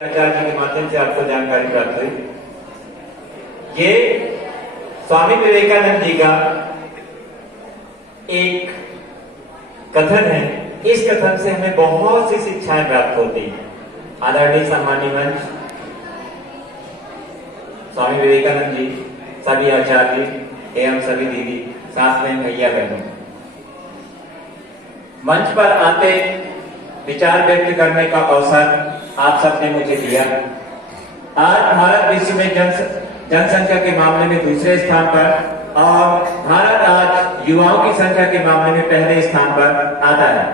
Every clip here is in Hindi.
आचार्य जी के माध्यम से आपको जानकारी प्राप्त हुई। ये स्वामी विवेकानंद जी का एक कथन है। इस कथन से हमें बहुत सी शिक्षाएं प्राप्त होती हैं। आदरणीय सम्मानीय मंच, स्वामी विवेकानंद जी, सभी आचार्य एवं सभी दीदी, साथ में भैया बहनों, मंच पर आते विचार व्यक्त करने का अवसर आप सबने मुझे दिया। आज भारत विश्व में जनसंख्या के मामले में दूसरे स्थान पर और भारत आज युवाओं की संख्या के मामले में पहले स्थान पर आता है।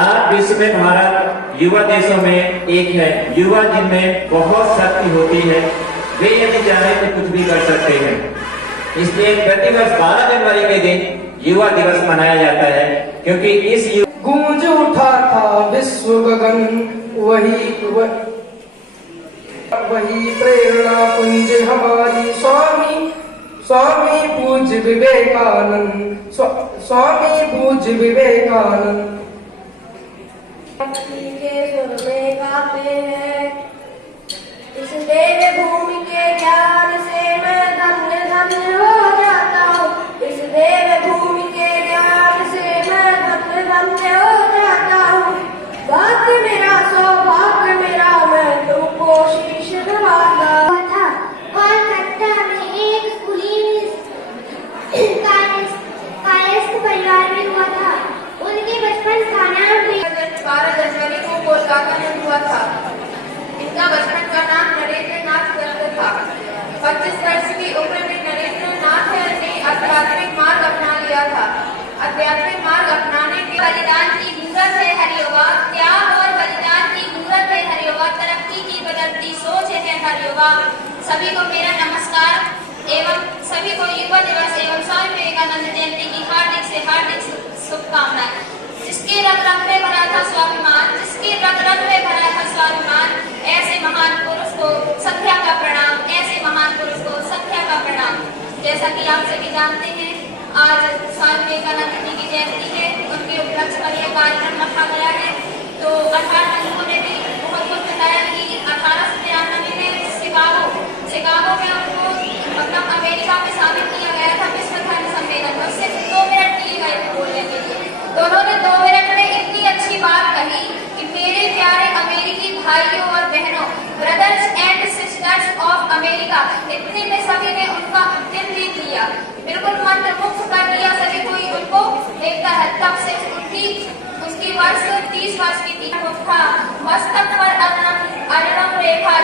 आज विश्व में भारत युवा देशों में एक है। युवा जिनमें बहुत शक्ति होती है, वे यदि चाहे तो कुछ भी कर सकते हैं। इसलिए प्रतिवर्ष 12 जनवरी के दिन युवा दिवस मनाया जाता है, क्योंकि इस गूंज उठा था विश्व गगन, वही प्रेरणा पुंज हमारी स्वामी पूज्य विवेकानंद, स्वामी पूज्य विवेकानंद। के सुर में गाते हैं, इस देव भूमि के ज्ञान से मैं धन्य धन्य हो जाता हूँ। इस देव भूमि के ज्ञान से मैं धन्य धन्य हो जाता हूँ। भाग्य मेरा सौभाग्य मेरा, मैं तुमको शीश नवाता था। कोलकाता में एक स्कूली कायस्थ परिवार में हुआ था। उनके बचपन का नाम 12 जनवरी को कोलकाता में हुआ था। इनका बचपन का नाम नरेंद्र नाथ दत्त था। 25 वर्ष की उम्र में नरेंद्र नाथ ने आध्यात्मिक मार्ग अपना लिया था। आध्यात्मिक मार्ग अपनाने के बलिदान की जरूरत है हरियुवा, त्याग और बलिदान की जरूरत है हरियुवा, तरक्की की बदलती सोच है हरियुवा। सभी को मेरा नमस्कार एवं सभी को युवा दिवस एवं स्वामी विवेकानंद जयंती की हार्दिक से हार्दिक शुभकामनाएं। जिसके रग रग में भरा था स्वाभिमान, जिसके रग रग में भरा था स्वाभिमान, ऐसे महान पुरुष को संध्या का प्रणाम, ऐसे महान पुरुष को संध्या का प्रणाम। जैसा कि आप सभी जानते हैं, आज स्वामी विवेकानंद जी की जयंती है। उनके उपलक्ष्य पर यह कार्यक्रम रखा गया है। तो 18 लोगों ने भी बहुत कुछ बताया कि 1893 में शिकागो में उनको मतलब अमेरिका में शामिल किया गया था विश्व धर्म सम्मेलन में। उससे 2 मिनट के लिए गए थे बोलने के लिए। तो उन्होंने 2 मिनट में इतनी अच्छी बात कही कि मेरे प्यारे अमेरिकी भाइयों और बहनों, brothers and sisters of America, इतने में सभी ने उनका दिल जीत लिया, बिल्कुल मंत्रमुग्ध कर दिया। सभी कोई उनको देखता है। तब से उसकी वर्ष 30 वर्ष की थी। था मस्तक पर अरुणम रेखा,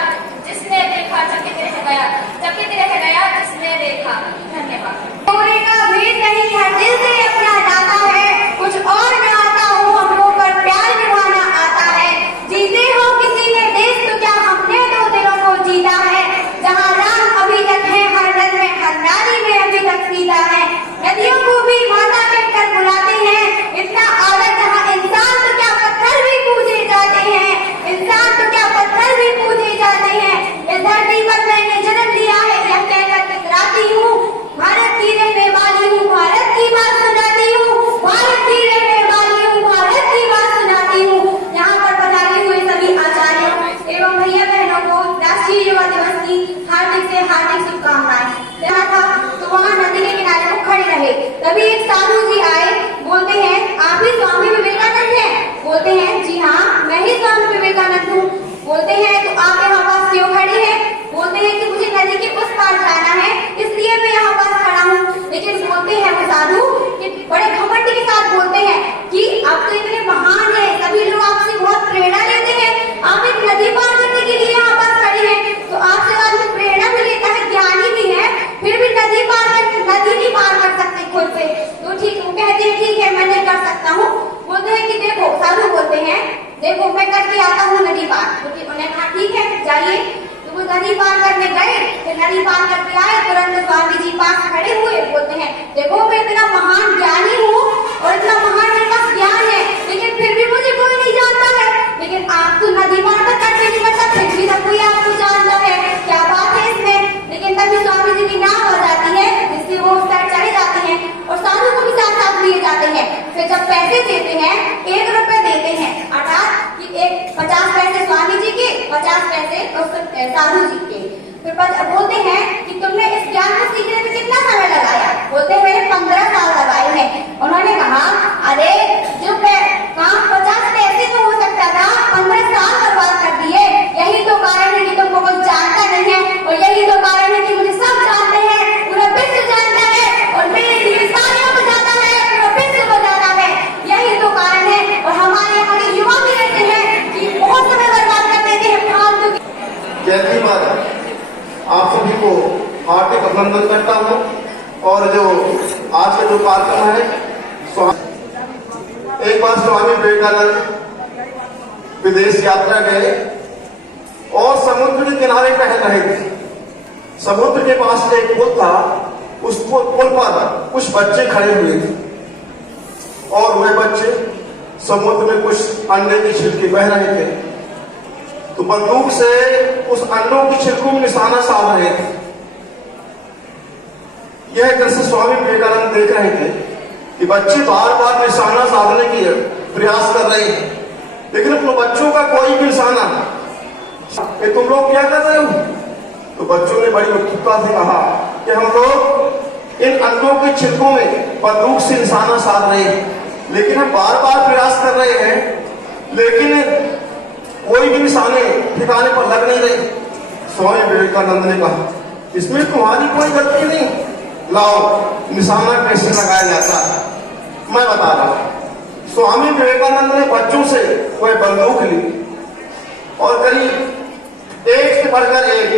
जिसने देखा चकित रह गया, चकित रह गया जिसने देखा। धन्यवाद। पूरे का भेद नहीं है, दिल से अपना जाता है। कुछ और मैं आता हूँ, हम लोग पर प्यार निभाना आता है। जीते हो किसी ने देश तो क्या हमने 2 दिनों को जीता है। जहाँ राम अभी तक है हर रन में, हर नारी में अभी तक सीता है। नदियों को भी माता कहकर बुलाते हैं। इतना आदर जहाँ इंसान तो क्या पत्थर भी पूजे जाते हैं। इंसान तो क्या पत्थर भी पूजे जाते हैं। इस धरती पर मैंने जन्म लिया है, यह कहकर कतराती हूँ। भारत की रहने वाली हूँ, भारत की बात सुनाती हूँ। भारत की रहने वाली हूँ, भारत की बात सुनाती हूँ। यहाँ पर पधारे हुए सभी आचार्यों एवं भैया बहनों को राष्ट्रीय युवा दिवस की हार्दिक से हार्दिक शुभकामनाएं। जहाँ था तो वहाँ नदी के किनारे को खड़े रहे। तभी एक साधु जी आए, बोलते हैं आप ही स्वामी विवेकानंद हैं? बोलते हैं जी हाँ, मैं ही स्वामी विवेकानंद हूँ। बोलते हैं तो आप यहाँ पास क्यों खड़ी हैं? बोलते हैं कि मुझे नदी के उस पार जाना है, इसलिए मैं यहाँ पास खड़ा हूँ। लेकिन बोलते हैं वो साधु कि बड़े घमंड के साथ बोलते हैं कि आप तो इतने महान हैं, सभी लोग आपसे बहुत प्रेरणा लेते हैं। आप एक नदी पार करने के लिए यहाँ पास खड़े हैं, तो आपसे बाद में प्रेरणा भी लेता है, ज्ञानी भी है, फिर भी नदी नहीं पार कर सकते खुद से। तो ठीक, वो कहते हैं ठीक है मैं नहीं कर सकता हूँ। बोलते हैं कि देखो, साधु बोलते हैं देखो मैं करके आता हूँ नदी पार। उन्होंने कहा ठीक है जाइए। तो वो नदी पार करने गए, फिर नदी पार करके आए, तुरंत स्वामी जी पास खड़े हुए। बोलते हैं देखो मैं इतना महान ज्ञानी हूँ और इतना महान मेरे पास ज्ञान है, लेकिन फिर भी मुझे कोई नहीं जानता है। लेकिन आप तो नदी पार तक करके नहीं करता, फिर भी सब कोई आपको जानता है, क्या बात है इसमें। लेकिन तभी स्वामी जी की नाव आ जाती है, जिससे वो उस साइड चले जाते हैं और साधु को भी साथ साथ लिए जाते हैं। फिर जब पैसे देते हैं, 1 रुपए देते हैं, अर्थात कि 50 पैसे स्वामी जी के, 50 पैसे उस साधु जी के। फिर बोलते हैं कि तुमने इस ज्ञान को सीखने में कितना समय लगाया? बोलते हैं मैंने 15 साल लगाए हैं। उन्होंने कहा अरे जो काम 50 पैसे तो हो सकता था, 15 साल बर्बाद कर दिए। यही तो कारण है कि तुमको कोई जानता नहीं है, और यही तो कारण है कि मुझे सब जानते हैं, पूरा विश्व जानता है, और मेरे लिए तालियां बजाता है, पूरा विश्व बजाता है। यही तो कारण है। और हमारे यहाँ के युवा भी रहते हैं कि बहुत समय बर्बाद कर देते हैं फालतू की। जयंती माता, आप सभी को हार्दिक अभिनंदन करता हूँ। और जो आज का जो कार्यक्रम है, एक बार स्वामी विवेकानंद विदेश यात्रा गए और समुद्र के किनारे टहल रहे थे। समुद्र के पास एक पुल था, उस पुल पर कुछ बच्चे खड़े हुए थे और वे बच्चे समुद्र में कुछ अंडे की छिलके बह रहे थे। तो बंदूक से उस अंडों की छिलकों में निशाना साध रहे थे। यह दृश्य स्वामी विवेकानंद देख रहे थे कि बच्चे बार बार निशाना साधने की प्रयास कर रहे हैं, लेकिन अपने बच्चों का कोई भी निशाना नहीं। तुम लोग क्या कर रहे हो? तो बच्चों ने बड़ी उत्सुकता से कहा कि हम लोग इन अंडों के छिलकों में बंदूक से निशाना साध रहे हैं, लेकिन हम बार बार प्रयास कर रहे हैं, लेकिन कोई भी निशाने ठिकाने पर लग नहीं रहे। स्वामी विवेकानंद ने कहा इसमें तुम्हारी कोई गलती नहीं, लाओ निशाना कैसे लगाया जाता है मैं बता रहा हूं। स्वामी विवेकानंद ने बच्चों से वह बंदूक ली और करीब एक से बढ़कर एक